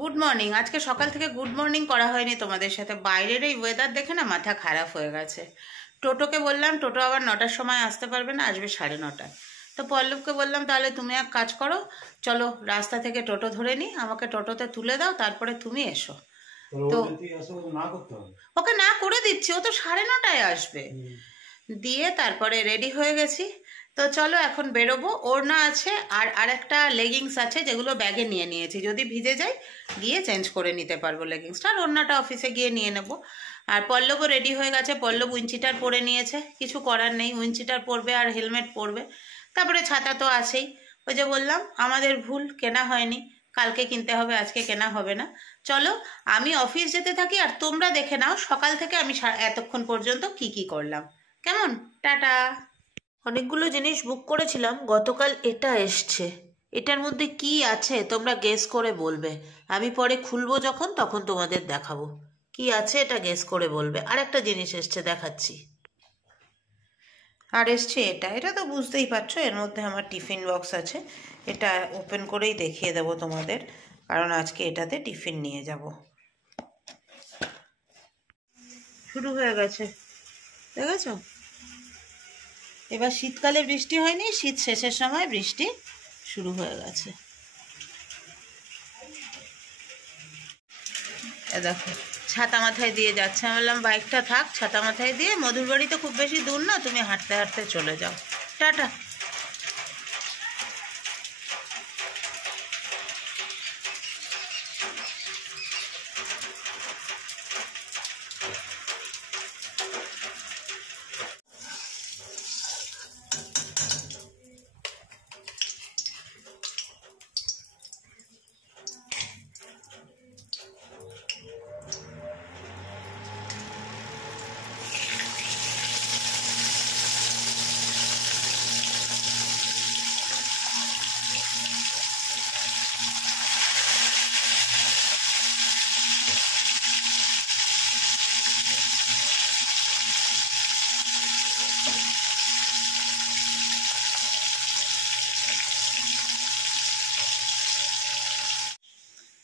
Good morning. আজকে সকাল থেকে গুড মর্নিং করা হয়নি তোমাদের সাথে। বাইরের এই ওয়েদার দেখে না মাথা খারাপ হয়ে গেছে। টোটোকে বললাম, টোটো আবার 9টার সময় আসতে পারবে না, আসবে 9:30। তো পল্লবকে বললাম তাহলে তুমি এক কাজ করো, চলো রাস্তা থেকে টোটো ধরে নিই, আমাকে টোটোতে তুলে দাও, তারপরে তুমি এসো। তো ওকে না করে দিচ্ছি, ও তো 9:30টায় আসবে। দিয়ে তারপরে রেডি হয়ে গেছি। তো চলো এখন বেরোবো। ওড়না আছে আর আরেকটা লেগিংস আছে, যেগুলো ব্যাগে নিয়ে নিয়েছি, যদি ভিজে যাই গিয়ে চেঞ্জ করে নিতে পারবো লেগিংসটা, আর ওড়নাটা অফিসে গিয়ে নিয়ে নেব। আর পল্লবও রেডি হয়ে গেছে, পল্লব উইঞ্চিটার পরে নিয়েছে, কিছু করার নেই, উইঞ্চিটার পরবে আর হেলমেট পরবে। তারপরে ছাতা তো আছেই। ওই যে বললাম আমাদের ভুল, কেনা হয়নি, কালকে কিনতে হবে, আজকে কেনা হবে না। চলো আমি অফিস যেতে থাকি আর তোমরা দেখে নাও সকাল থেকে আমি এতক্ষণ পর্যন্ত কি কি করলাম। কেমন? টাটা। অনেকগুলো জিনিস বুক করেছিলাম, গতকাল এটা এসছে। এটার মধ্যে কি আছে তোমরা গেস করে বলবে, আমি পরে খুলবো যখন তখন তোমাদের দেখাবো। কি আছে এটা গেস করে বলবে। আর একটা জিনিস এসছে, দেখাচ্ছি। আর এসছে এটা, এটা তো বুঝতেই পারছো, এর মধ্যে আমার টিফিন বক্স আছে। এটা ওপেন করেই দেখিয়ে দেবো তোমাদের, কারণ আজকে এটাতে টিফিন নিয়ে যাব। শুরু হয়ে গেছে, দেখেছো? এবার শীতকালে বৃষ্টি হয়নি, শীত শেষের সময় বৃষ্টি শুরু হয়ে গেছে। দেখো ছাতা মাথায় দিয়ে যাচ্ছে, আমি বললাম বাইকটা থাক, ছাতা মাথায় দিয়ে, মধুর বাড়ি তো খুব বেশি দূর না, তুমি হাঁটতে হাঁটতে চলে যাও। টাটা।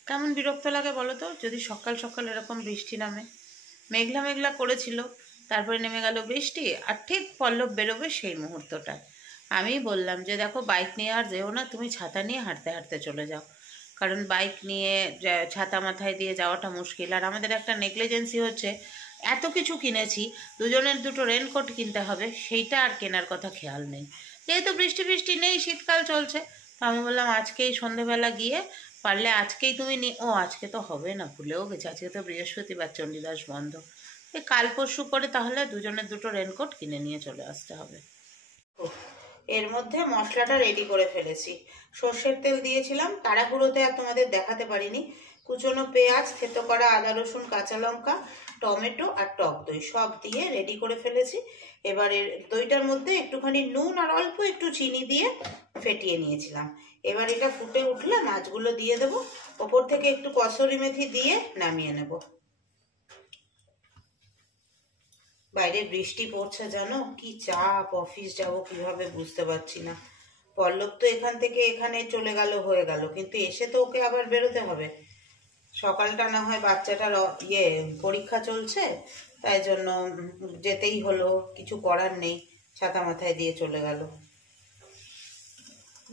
কেমন বিরক্ত লাগে বলো তো, যদি সকাল সকাল এরকম বৃষ্টি নামে। মেঘলা মেঘলা করেছিল, তারপরে নেমে গেল বৃষ্টি, আর ঠিক পল্লব বেরোবে সেই মুহূর্তটায় আমি বললাম যে দেখো বাইক নিয়ে আর যেও না, তুমি ছাতা নিয়ে হাঁটতে হাঁটতে চলে যাও, কারণ বাইক নিয়ে ছাতা মাথায় দিয়ে যাওয়াটা মুশকিল। আর আমাদের একটা নেগলিজেন্সি হচ্ছে, এত কিছু কিনেছি, দুজনের দুটো রেনকোট কিনতে হবে, সেইটা আর কেনার কথা খেয়াল নেই। যেহেতু বৃষ্টি বৃষ্টি নেই, শীতকাল চলছে, তো আমি বললাম আজকেই সন্ধেবেলা গিয়ে পারলে আজকেই তুমি ও আজকে তো হবে না, ভুলেও গেছে, আজকে তো বৃহস্পতিবার, চণ্ডীদাস বন্ধ। এই কাল পরশু করে তাহলে দুজনের দুটো রেনকোট কিনে নিয়ে চলে আসতে হবে। এর মধ্যে মশলাটা রেডি করে ফেলেছি। সর্ষের তেল দিয়েছিলাম, তাড়াহুড়োতে আর তোমাদের দেখাতে পারিনি। কুচনো পেঁয়াজ, থেতো করা আদা রসুন কাঁচা লঙ্কা, টমেটো আর টক দই সব দিয়ে রেডি করে ফেলেছি। এবারে দইটার মধ্যে একটুখানি নুন আর অল্প একটু চিনি দিয়ে ফেটিয়ে নিয়েছিলাম। এবার এটা ফুটে উঠলে মাছগুলো দিয়ে দেবো, ওপর থেকে একটু কসুরি মেথি দিয়ে নামিয়ে নেব। বাইরে বৃষ্টি পড়ছে, জানো কি চাপ, অফিস যাব কিভাবে বুঝতে পারছি না। পল্লব তো এখান থেকে এখানে চলে গেল, হয়ে গেল, কিন্তু এসে তো ওকে আবার বেরোতে হবে। সকালটা না হয় বাচ্চাটার পরীক্ষা চলছে, তাই জন্য যেতেই হলো, কিছু করার নেই, ছাতা মাথায় দিয়ে চলে গেল।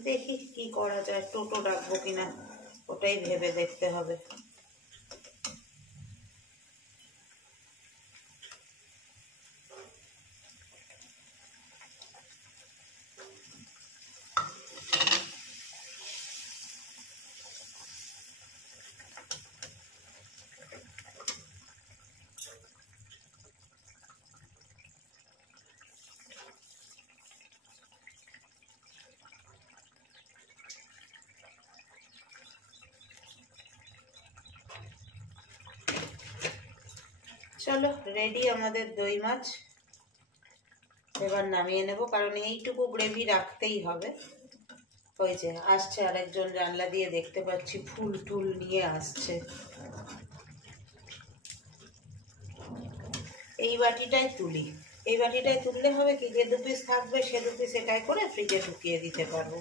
দেখি কি করা যায়, টোটো ডাকবো কিনা ওটাই ভেবে দেখতে হবে। চলো রেডি আমাদের দই মাছ, এবার নামিয়ে নেব, কারণ এইটুকু গ্রেভি রাখতেই হবে। ওই যে আসছে আরেকজন, জানলা দিয়ে দেখতে পাচ্ছি ফুল টুল নিয়ে আসছে। এই বাটিটাই তুলি, এই বাটিটায় তুললে হবে কি, যে 2 পিস থাকবে সে 2 পিস এটাই করে ফ্রিজে ঢুকিয়ে দিতে পারবো।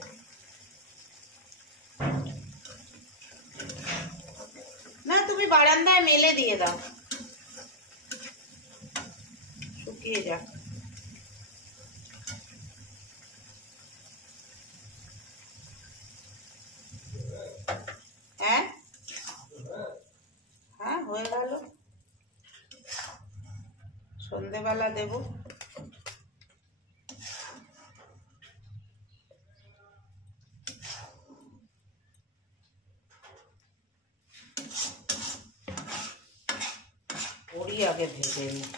তুমি বারান্দায় মেলে দিয়ে দাও, শুকিয়ে যাক। হ্যাঁ হ্যাঁ হয়ে গেল, সন্ধেবেলা দেব। বড়ি আগে ভেজে নিই।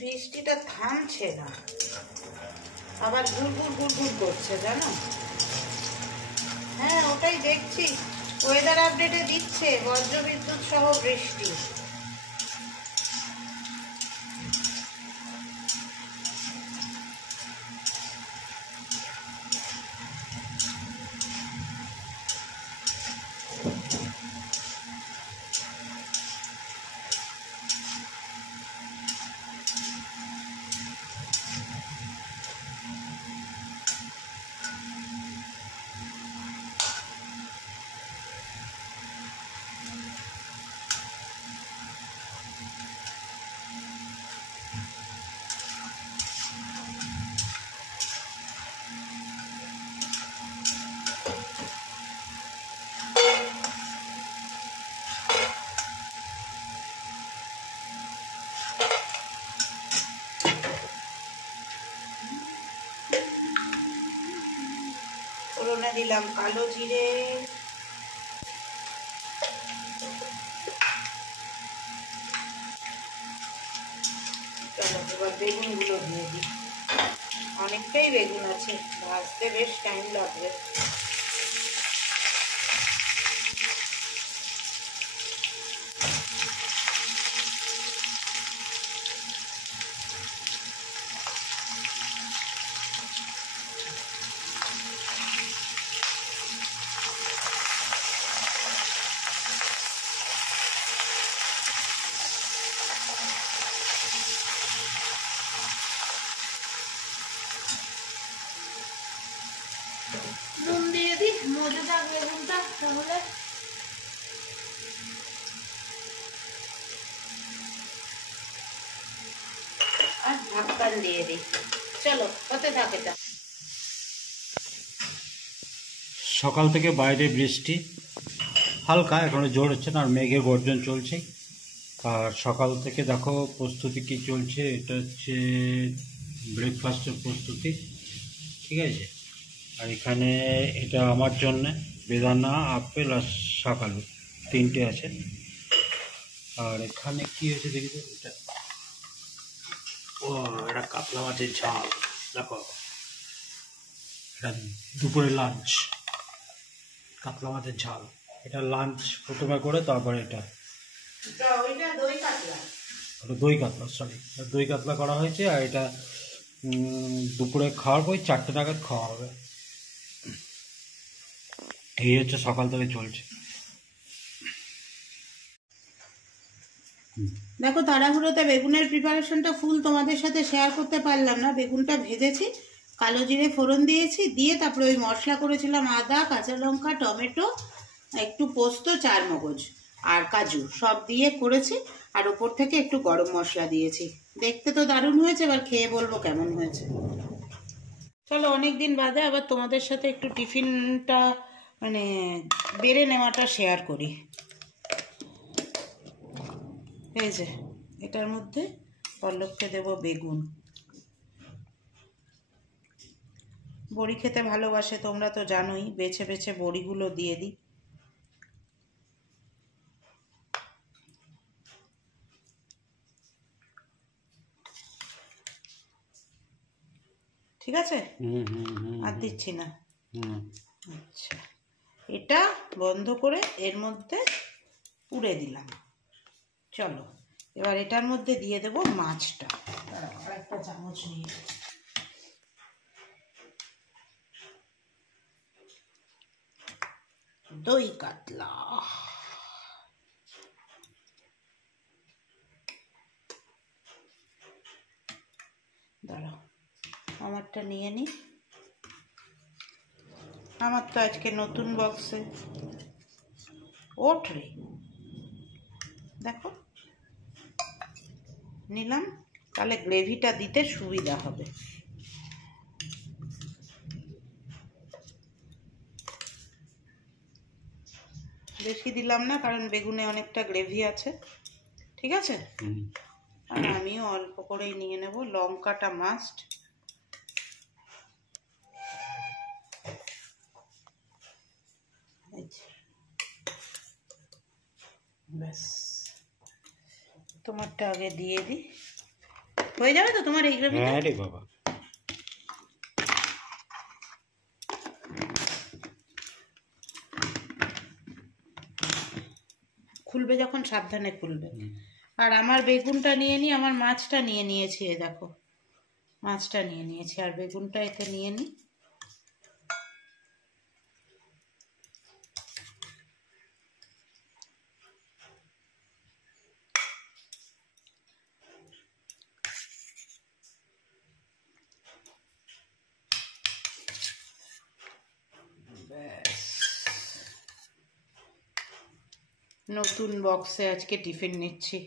বৃষ্টিটা থামছে না, আবার গুড়গুড় গুড়গুড় করছে জানো। হ্যাঁ ওটাই দেখছি, ওয়েদার আপডেটে দিচ্ছে বজ্রবিদ্যুৎ সহ বৃষ্টি। ফোড়নে দিলাম কালো জিরে, চলো এবার বেগুনগুলো দিয়ে দিই। অনেকটাই বেগুন আছে, ভাজতে বেশ টাইম লাগবে। নুন দিয়ে দিই, মজে থাক বেগুনটা তাহলে। আর ঢাকন দিয়ে দিই, চলো হতে থাকে। সকাল থেকে বাইরে বৃষ্টি হালকা, এখনো জোর হচ্ছে না, আর মেঘের গর্জন চলছে। আর সকাল থেকে দেখো প্রস্তুতি কি চলছে, এটা হচ্ছে ব্রেকফাস্টের প্রস্তুতি, ঠিক আছে। আর এখানে এটা আমার জন্যে বেদানা, আপেল আর শাকালু তিনটে আছে। আর এখানে কি হয়েছে দেখি তো, এটা ও এটা কাতলা মাছের ঝাল, দেখো এটা দুপুরে লাঞ্চ, কাতলা মাছের ঝাল। এটা লাঞ্চ প্রথমে করে তারপরে এটা দই কাতলা, সরি দই কাতলা করা হয়েছে। আর এটা দুপুরে খাওয়ার পর 4টে নাগাদ খাওয়া হবে। এই হচ্ছে সকাল থেকে চলছে। দেখো তাড়াহুড়োতে বেগুনের প্রিপারেশনটা ফুল তোমাদের সাথে শেয়ার করতে পারলাম না। বেগুনটা ভেজেছি, কালো জিরে ফোড়ন দিয়েছি, দিয়ে তারপরে ওই মশলা করেছিলাম আদা, কাঁচা লঙ্কা, টমেটো, একটু পোস্ত, চার মগজ আর কাজু সব দিয়ে করেছি। আর ওপর থেকে একটু গরম মশলা দিয়েছি। দেখতে তো দারুণ হয়েছে, এবার খেয়ে বলবো কেমন হয়েছে। চলো অনেক দিন বাদে আবার তোমাদের সাথে একটু টিফিনটা মানে বেড়ে নেওয়াটা শেয়ার করি। এই যে এটার মধ্যে পল্লবকে দেব বেগুন। বড়ি খেতে ভালোবাসে, তোমরা তো জানোই, বেছে বেছে বড়িগুলো দিয়ে দিই। ঠিক আছে, আর দিচ্ছি না। আচ্ছা, এটা বন্ধ করে এর মধ্যে পুড়ে দিলাম। চলো এবার এটার মধ্যে দিয়ে দেব মাছটা। আর একটা চামচ নিয়ে দই কাতলা। দাঁড়াও আমারটা নিয়ে নি, আমার তো আজকে নতুন বক্সে ওঠ রে, দেখো নিলাম, তাহলে গ্রেভিটা দিতে সুবিধা হবে। বেশি দিলাম না কারণ বেগুনে অনেকটা গ্রেভি আছে, ঠিক আছে। আর আমিও অল্প করেই নিয়ে নেব, লঙ্কাটা মাস্ট। ব্যাস তোমারটা আগে দিয়ে দিই, হয়ে যাবে তো তোমার এই গ্রেভি? হ্যাঁ রে বাবা। খুলবে যখন সাবধানে খুলবে। আর আমার বেগুনটা নিয়ে নি, আমার মাছটা নিয়ে নিয়েছি, এই দেখো মাছটা নিয়ে নিয়েছি, আর বেগুনটা এতে নিয়ে নি। নতুন বক্সে আজকে টিফিন নিচ্ছি,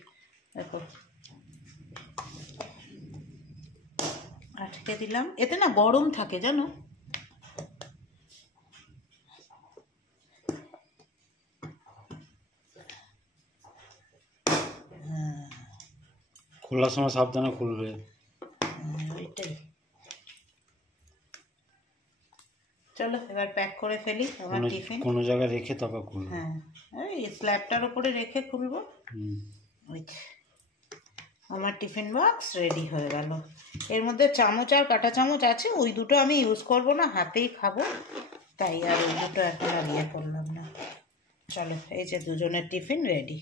দেখো আটকে দিলাম, এতে না গরম থাকে জানো। খোলার সময় সাবধানে খুলবে। ওইটাই, চলো এবার প্যাক করে ফেলি আমার টিফিন। কোনো জায়গায় রেখে তবে খুলবে। হ্যাঁ এই স্ল্যাবটার উপরে রেখে খুলবো। আমার টিফিন বক্স রেডি হয়ে গেল। এর মধ্যে চামচ আর কাঁটা চামচ আছে, ওই দুটো আমি ইউজ করব না, হাতেই খাবো, তাই আর ওই দুটো এখন আর ইয়ে করলাম না। চলো এই যে দুজনের টিফিন রেডি।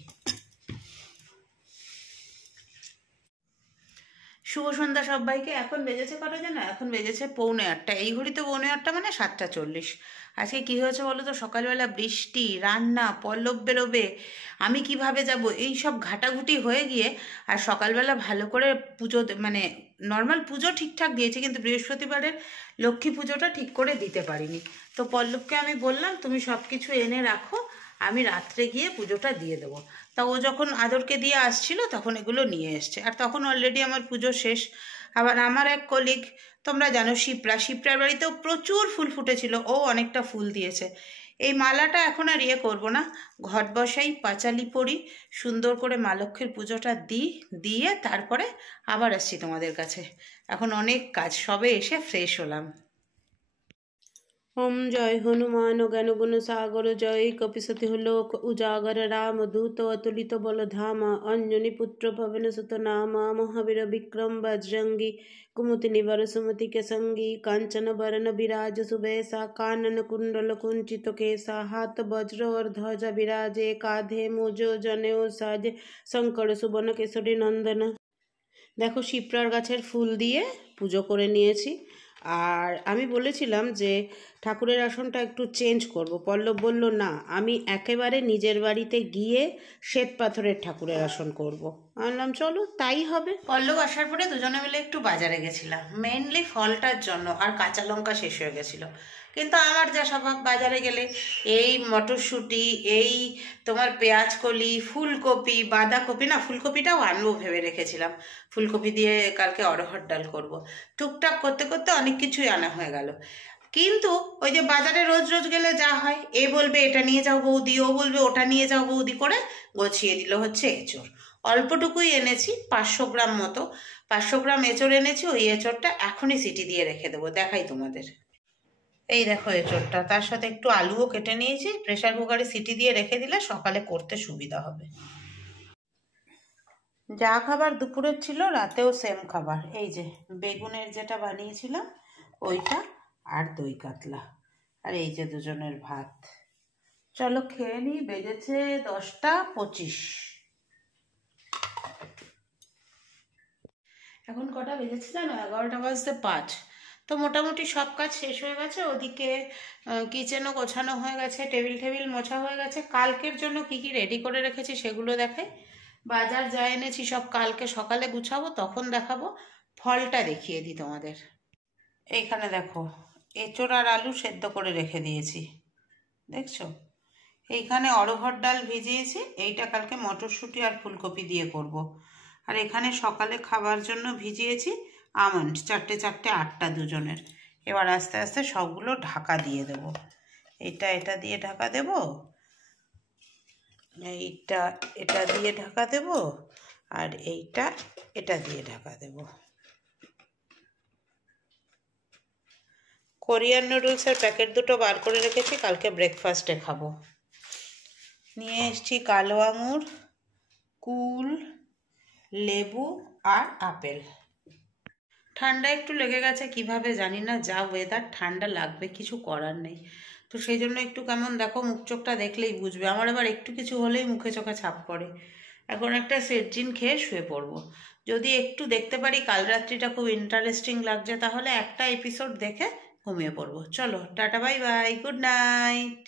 শুভ সন্ধ্যা সবাইকে। এখন বেজেছে কটা জানো? এখন বেজেছে 7:45। এই ঘড়িতে 7:45 মানে 7:40। আজকে কি হয়েছে বলো তো, সকালবেলা বৃষ্টি, রান্না, পল্লব বেরোবে, আমি কিভাবে যাব, এই সব ঘাটাঘুটি হয়ে গিয়ে আর সকালবেলা ভালো করে পুজো, মানে নর্মাল পুজো ঠিকঠাক দিয়েছি, কিন্তু বৃহস্পতিবারের লক্ষ্মী পুজোটা ঠিক করে দিতে পারিনি। তো পল্লবকে আমি বললাম তুমি সব কিছু এনে রাখো, আমি রাত্রে গিয়ে পুজোটা দিয়ে দেবো। তা ও যখন আদরকে দিয়ে আসছিল তখন এগুলো নিয়ে এসছে, আর তখন অলরেডি আমার পুজো শেষ। আবার আমার এক কলিগ, তোমরা জানো শিপ্রার বাড়িতেও প্রচুর ফুল ফুটেছিল, ও অনেকটা ফুল দিয়েছে। এই মালাটা এখন আর ইয়ে করবো না, ঘট বসাই, পাঁচালি পড়ি, সুন্দর করে মা লক্ষ্মীর পুজোটা দিয়ে তারপরে আবার আসছি তোমাদের কাছে। এখন অনেক কাজ, সবে এসে ফ্রেশ হলাম। ओम जय हनुमान ज्ञान गुण सागर जय कपिसति लोक उजागर राम दूत अतुलित बल धामा अंजनी पुत्र पवन सुत नामा महावीर विक्रम बजरंगी कुमति निवर सुमति के संगी कांचन बरन विराज सुबेसा कानन कुंडल कुंचित केसा हाथ वज्र और ध्वजा विराजे काधे मुजो जनेऊ साजे शंकर सुबन केसरी नंदन। দেখো শিপ্রার গাছের ফুল দিয়ে পুজো করে নিয়েছি। আর আমি বলেছিলাম যে ঠাকুরের আসনটা একটু চেঞ্জ করব, পল্লব বলল না, আমি একেবারে নিজের বাড়িতে গিয়ে শ্বেত পাথরের ঠাকুরের আসন করব। বললাম চলো তাই হবে। পল্লব আসার পরে দুজনে মিলে একটু বাজারে গেছিলাম, মেনলি ফলটার জন্য, আর কাঁচা লঙ্কা শেষ হয়ে গেছিলো। কিন্তু আমার যা স্বভাব, বাজারে গেলে এই মটরশুঁটি, এই তোমার পেঁয়াজকলি, ফুলকপি, বাঁধাকপি, না ফুলকপিটাও আনবো ভেবে রেখেছিলাম, ফুলকপি দিয়ে কালকে অরহর ডাল করব। টুকটাক করতে করতে অনেক কিছুই আনা হয়ে গেল। কিন্তু ওই যে বাজারে রোজ রোজ গেলে যা হয়, এ বলবে এটা নিয়ে যাও বৌদি, ও বলবে ওটা নিয়ে যাও বৌদি, করে গছিয়ে দিল হচ্ছে এঁচড়। অল্পটুকুই এনেছি, 500 গ্রাম মতো, 500 গ্রাম এঁচড় এনেছি। ওই এঁচড়টা এখনই সিটি দিয়ে রেখে দেবো, দেখাই তোমাদের। এই দেখো এঁচড়টা, তার সাথে একটু আলুও কেটে নিয়েছি, প্রেসার কুকারে সিটি দিয়ে রেখে দিলে সকালে করতে সুবিধা হবে। যা খাবার দুপুরের ছিল রাতেও সেম খাবার। এই যে বেগুনের যেটা বানিয়েছিলাম ওইটা, আর দই কাতলা, আর এই যে দুজনের ভাত। চলো খেয়ে নিই, বেজেছে 10টা 25। এখন কটা বেজেছে জানো? 11:05। তো মোটামুটি সব কাজ শেষ হয়ে গেছে। ওদিকে কিচেনও গোছানো হয়ে গেছে, টেবিল টেবিল মোছা হয়ে গেছে। কালকের জন্য কি কি রেডি করে রেখেছি সেগুলো দেখাই। বাজার যা এনেছি সব কালকে সকালে গুছাবো, তখন দেখাবো। ফলটা দেখিয়ে দিই তোমাদের। এইখানে দেখো, এঁচোড় আর আলু সেদ্ধ করে রেখে দিয়েছি, দেখছো? এইখানে অড়হর ডাল ভিজিয়েছি, এইটা কালকে মটরশুঁটি আর ফুলকপি দিয়ে করব। আর এখানে সকালে খাবার জন্য ভিজিয়েছি আমন্ড, চারটে চারটে 8টা দুজনের। এবার আস্তে আস্তে সবগুলো ঢাকা দিয়ে দেব। এটা দিয়ে ঢাকা দেব, এটা দিয়ে ঢাকা দেব, আর এটা দিয়ে ঢাকা দেব। কোরিয়ান নুডলসের প্যাকেট দুটো বার করে রেখেছি, কালকে ব্রেকফাস্টে খাবো। নিয়ে এসেছি কালো আঙুর, কুল, লেবু আর আপেল। ঠান্ডা একটু লেগে গেছে, কিভাবে জানি না, যা ওয়েদার ঠান্ডা লাগবে, কিছু করার নেই। তো সেই জন্য একটু কেমন দেখো, মুখ চোখটা দেখলেই বুঝবে। আমার আবার একটু কিছু হলেই মুখে চোখে ছাপ পড়ে। এখন একটা সেটজিন খেয়ে শুয়ে পড়বো। যদি একটু দেখতে পারি কাল রাত্রিটা খুব ইন্টারেস্টিং লাগছে, তাহলে একটা এপিসোড দেখে ঘুমিয়ে পড়বো। চলো tata, bye bye, good night.